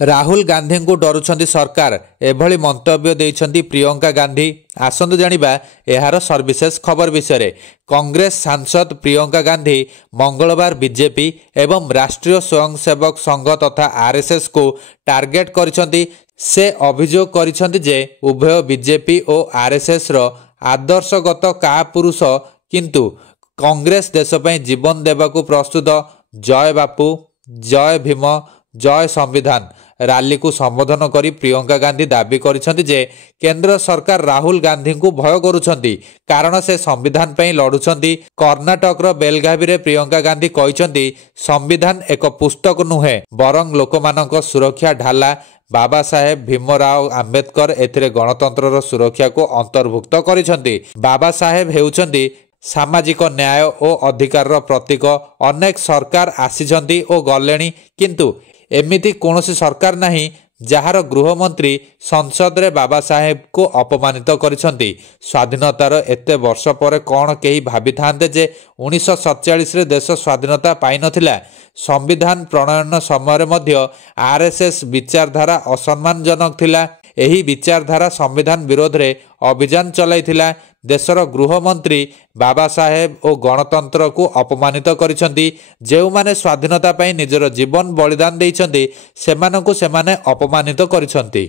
राहुल गांधी को डरुछंती सरकार एभली मंतव्य देइछंती प्रियंका गांधी। आसंतु जानिबा एहार सर्विशेष खबर विषय। कांग्रेस सांसद प्रियंका गांधी मंगलवार बीजेपी एवं राष्ट्रीय स्वयंसेवक संघ तथा आरएसएस को टार्गेट करिछंती। से अभियोग करिछंती जे उभय बीजेपी और आरएसएस रो आदर्शगत कापुरुष, किंतु कांग्रेस देश पई जीवन देबाकू प्रस्तुत। जय बापू, जय भीम, जय संविधान रैली को संबोधन करी प्रियंका गांधी दाबी करिसेंती जे केंद्र सरकार राहुल गांधी को भय करुछंती, कारण से संविधान पई लड़ुछंती। कर्णाटक रो बेलगावी रे प्रियंका गांधी कहिसेंती संविधान एक पुस्तक नुहे बरं लोकमानक सुरक्षा ढाला। बाबा साहेब भीमराव आंबेडकर एथिरे गणतंत्र सुरक्षा को अंतर्भुक्त करिसेंती। बाबा साहेब हेउछंती सामाजिक न्याय और अधिकार प्रतीक। अनेक सरकार आसीछंती और गलेनी, किंतु एमिति कौनसी सरकार नहीं जार गृहमंत्री संसद रे बाबा साहेब को अपमानित करिसेंती। स्वाधीनतार एते वर्ष पर कौन केही भाभी थांते जे 1947 रे देश स्वाधीनता पाई नथिला। संविधान प्रणयन समय मध्य आरएसएस विचारधारा असम्मानजनक थिला। एही विचारधारा संविधान विरोध रे अभियान चलाइथिला। देशर गृहमंत्री बाबा साहेब और गणतंत्र को अपमानित करिसेंती। जेउमाने स्वाधीनता पाई निजर जीवन बलिदान देइछंती सेमानकु सेमाने अपमानित करिसेंती।